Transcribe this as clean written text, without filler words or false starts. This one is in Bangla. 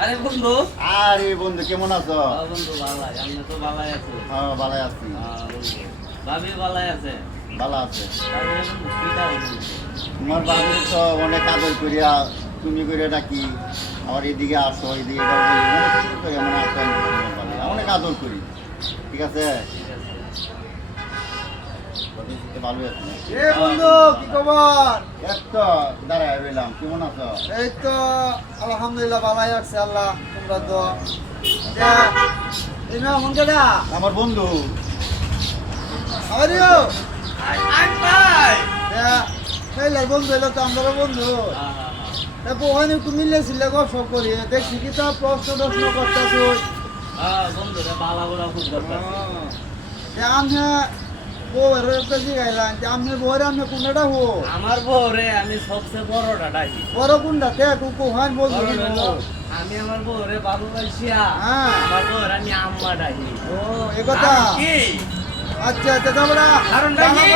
আরে বন্ধু, আরে বন্ধু কেমন আছো? বন্ধু ভালাই, আমি তো ভালাই আছি। হ্যাঁ ভালো আছি। বন্ধু, ভাবি ভালাই আছে। ভালো আছে। তাহলে বন্ধু কিটা বন্ধু? তোমার বাড়ির তো অনেক আদর করিয়া তুমি করে ডাকি, আবার এদিকে আসো, এদিকে এটা বলি, অনেক কিছু করি, মানে আপ্যায়ন করি তোমার বাড়ি। অনেক আদর করি, ঠিক আছে? ঠিক আছে। ভালো আছি। এ বন্ধু কি খবর? এক তো দাঁড়ায় রইলাম, কেমন আছো? এই তো আলহামদুলিল্লাহ ভালাই আছে আল্লাহ, তোমরা তো এই না মন কেডা আমার বন্ধু। আরিও আই ভাই। এইলার বন্ধু এলো তো আমারও বন্ধু। তারপর ওখানে একটু মিলেছিল গপ করি, দেখছি কি তো প্রশ্ন করতেছ। বন্ধু রে ভালো করে খুব দরকার। আমি বউয়ের একটা জিগাইলাম যে আমি বউরে আমি কোনটা হো আমার বউ রে আমি সবচেয়ে বড়টা ডাকি। বড় কোনটা তে কোহান বলছো বড় হলো, আমি আমার বউ রে ভালোবাসিয়া হ্যাঁ। আমার বউ আমি আম্মা ডাকি। ও এ কথা কি আচ্ছা আচ্ছা তোমরা কারণটা কি?